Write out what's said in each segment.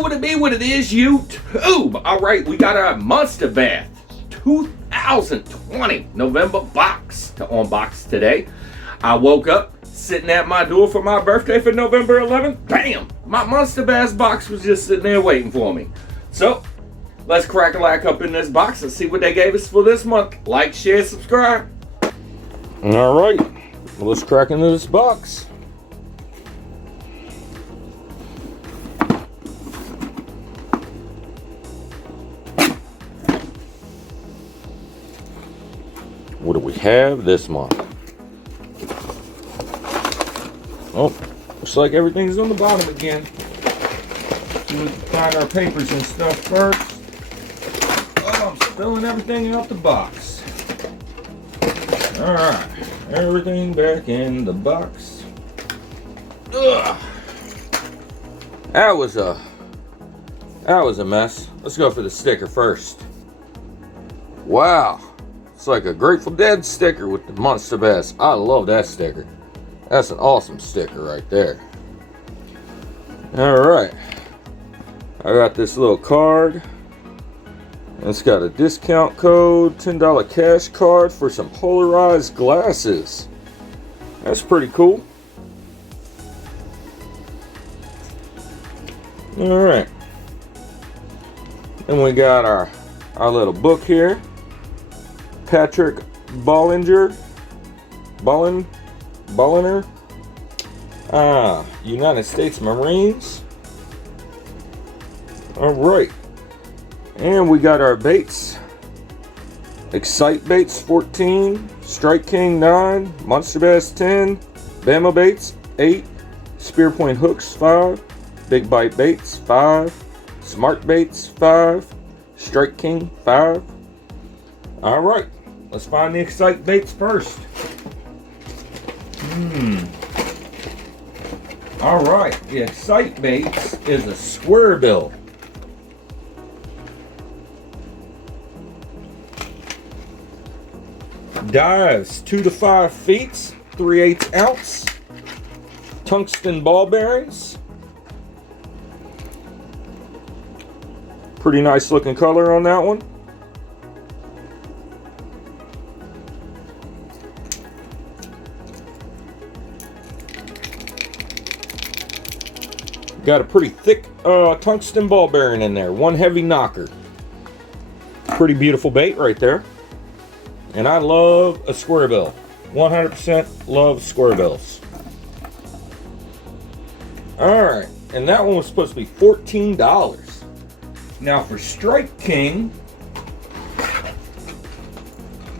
what it is, YouTube. All right, we got our MonsterBass 2020 November box to unbox today. I woke up sitting at my door for my birthday for November 11th. Bam! My MonsterBass box was just sitting there waiting for me. So, let's crack a lack up in this box and see what they gave us for this month. Like, share, subscribe. All right, well, let's crack into this box. What do we have this month? Oh, looks like everything's on the bottom again. So we can find our papers and stuff first. Oh, I'm spilling everything out the box. Alright, everything back in the box. Ugh. That was a mess. Let's go for the sticker first. Wow. It's like a Grateful Dead sticker with the MonsterBass. I love that sticker. That's an awesome sticker right there. Alright. I got this little card. It's got a discount code, $10 cash card for some polarized glasses. That's pretty cool. Alright. Then we got our little book here. Patrick Bolliner, United States Marines. All right, and we got our baits. Excite Baits 14, Strike King 9, MonsterBass 10, Bama Baits 8, Spear Point Hooks 5, Big Bite Baits 5, Smart Baits 5, Strike King 5. All right. Let's find the Excite Baits first. Alright, the Excite Baits is a square bill. Dives 2 to 5 feet, 3/8 ounce. Tungsten ball bearings. Pretty nice looking color on that one. Got a pretty thick tungsten ball bearing in there. One heavy knocker. Pretty beautiful bait right there. And I love a square bill. 100% love square bills. Alright. And that one was supposed to be $14. Now for Strike King.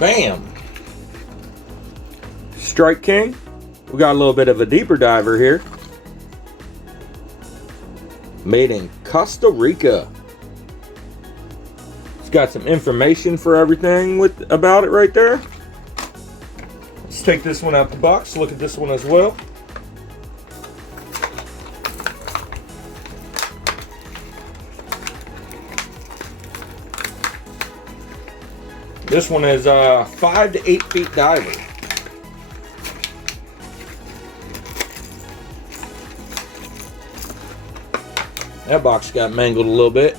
Bam. Strike King. We got a little bit of a deeper diver here. Made in Costa Rica. It's got some information for everything about it right there. Let's take this one out the box. Look at this one as well. This one is 5 to 8 feet diver. That box got mangled a little bit.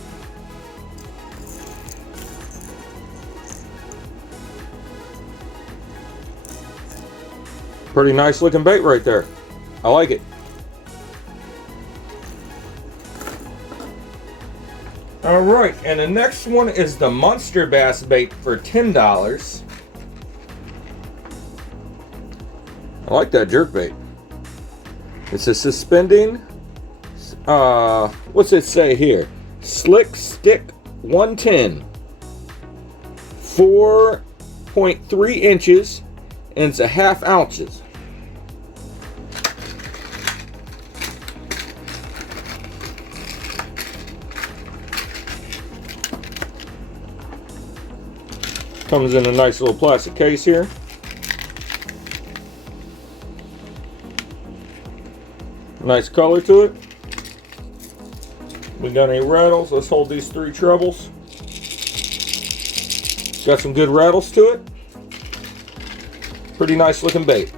Pretty nice looking bait right there. I like it. Alright, and the next one is the MonsterBass bait for $10. I like that jerk bait. It's a suspending what's it say here? Slick Stick 110. 4.3 inches, and it's a 1/2 ounces. Comes in a nice little plastic case here. Nice color to it. We got any rattles? Let's hold these 3 trebles. Got some good rattles to it. Pretty nice looking bait.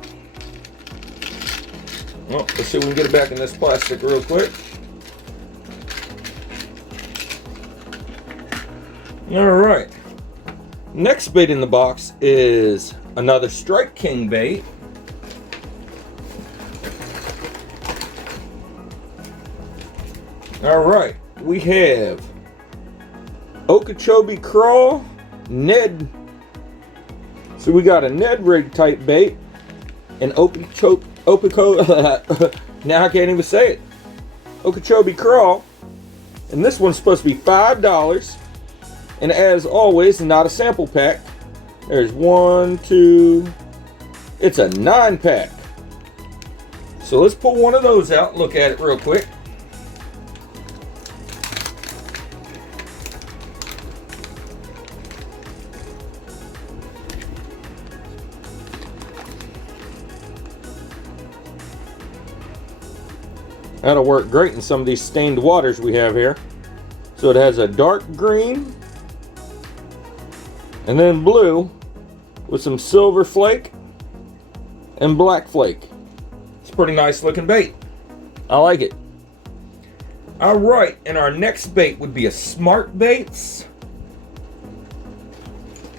Well, let's see if we can get it back in this plastic real quick. Alright. Next bait in the box is another Strike King bait. Alright, we have Okeechobee Crawl Ned. So we got a Ned rig type bait and Okeechobee now I can't even say it. Okeechobee Crawl. And this one's supposed to be $5. And as always, not a sample pack. There's 1, 2, it's a 9-pack. So let's pull one of those out and look at it real quick. That'll work great in some of these stained waters we have here. So it has a dark green and then blue with some silver flake and black flake. It's a pretty nice looking bait. I like it. Alright, and our next bait would be a Smart Baits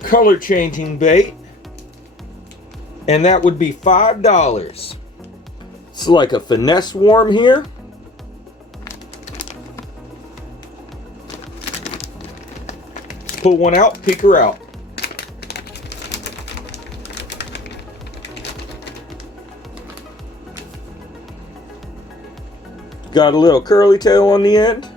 color changing bait. And that would be $5. It's like a finesse worm here. Pull one out, peek her out. Got a little curly tail on the end.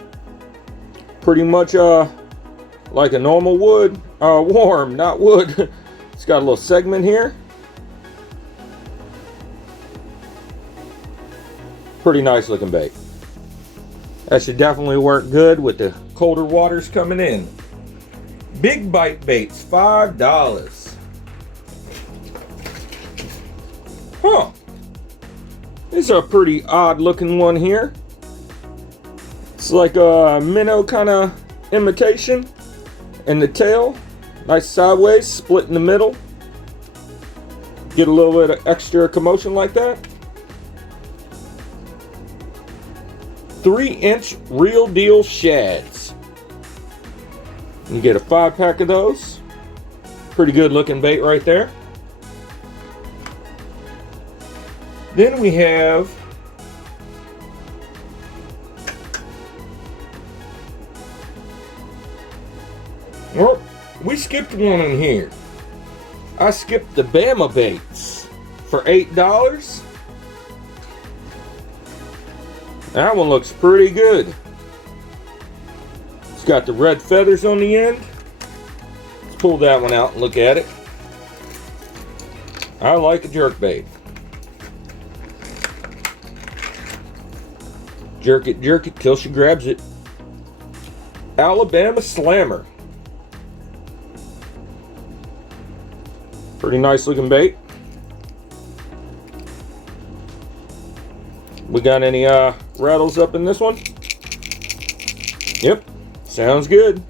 Pretty much like a normal worm, not wood. It's got a little segment here. Pretty nice looking bait. That should definitely work good with the colder waters coming in. Big bite baits, $5. Huh. This is a pretty odd looking one here. It's like a minnow kind of imitation. And the tail, nice sideways, split in the middle. Get a little bit of extra commotion like that. 3-inch real deal shads. You get a 5-pack of those. Pretty good looking bait right there. Then we have well, we skipped one in here. I skipped the Bama Baits for $8. That one looks pretty good. It's got the red feathers on the end. Let's pull that one out and look at it. I like a jerkbait. Jerk it till she grabs it. Alabama Slammer. Pretty nice looking bait. We got any rattles up in this one? Yep, sounds good.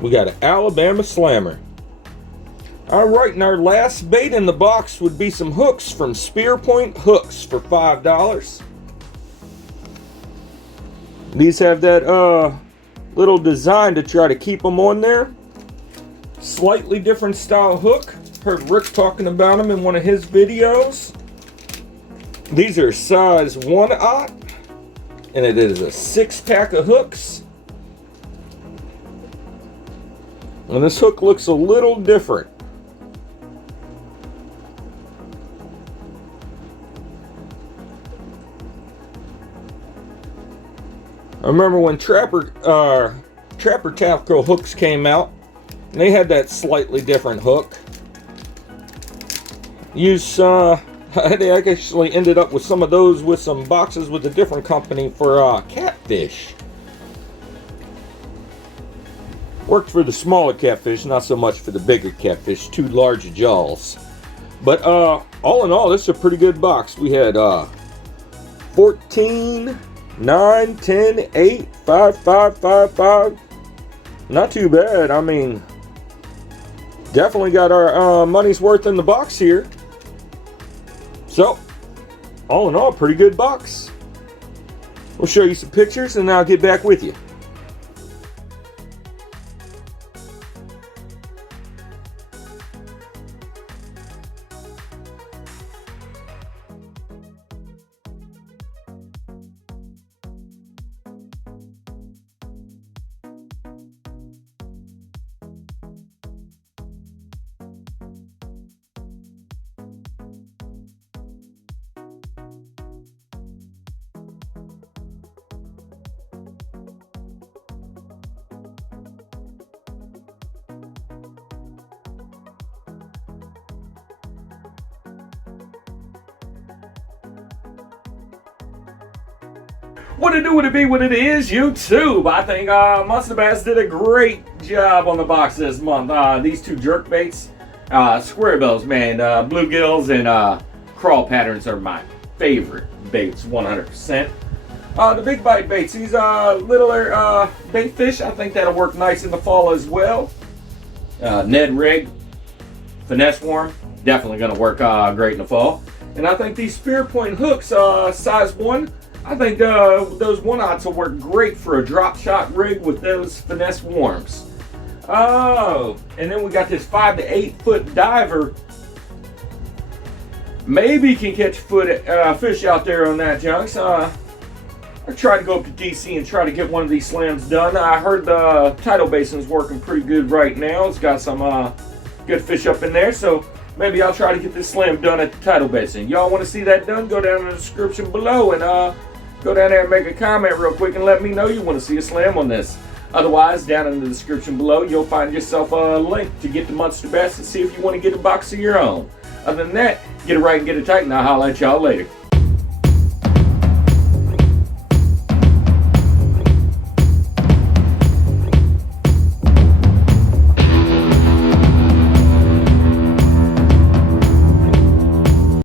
We got an Alabama Slammer. Alright, and our last bait in the box would be some hooks from Spear Point Hooks for $5. These have that little design to try to keep them on there. Slightly different style hook. Heard Rick talking about them in one of his videos. These are size 1/0, and it is a 6-pack of hooks. And this hook looks a little different. I remember when Trapper Tackle hooks came out, and they had that slightly different hook. They actually ended up with some of those with some boxes with a different company for catfish. Worked for the smaller catfish, not so much for the bigger catfish, too large jaws. But all in all, this is a pretty good box. We had 14, 9, 10, 8, 5, 5, 5, 5. Not too bad. I mean, definitely got our money's worth in the box here. So, all in all, pretty good box. We'll show you some pictures and then I'll get back with you. What it do, what it be, what it is, YouTube. I think MonsterBass did a great job on the box this month. These two jerk baits, square bills, man, bluegills and crawl patterns are my favorite baits, 100%. The big bite baits, these littler bait fish, I think that'll work nice in the fall as well. Ned rig, finesse worm, definitely going to work great in the fall. And I think these spear point hooks, size 1, I think those 1/0s will work great for a drop shot rig with those finesse worms. Oh, and then we got this 5 to 8 foot diver. Maybe can catch fish out there on that, junks. I tried to go up to DC and try to get one of these slams done. I heard the tidal basin's working pretty good right now. It's got some good fish up in there, so maybe I'll try to get this slam done at the tidal basin. Y'all want to see that done? Go down in the description below and go down there and make a comment real quick and let me know you want to see a slam on this. Otherwise, down in the description below, you'll find yourself a link to get the MonsterBass and see if you want to get a box of your own. Other than that, get it right and get it tight, and I'll holler at y'all later.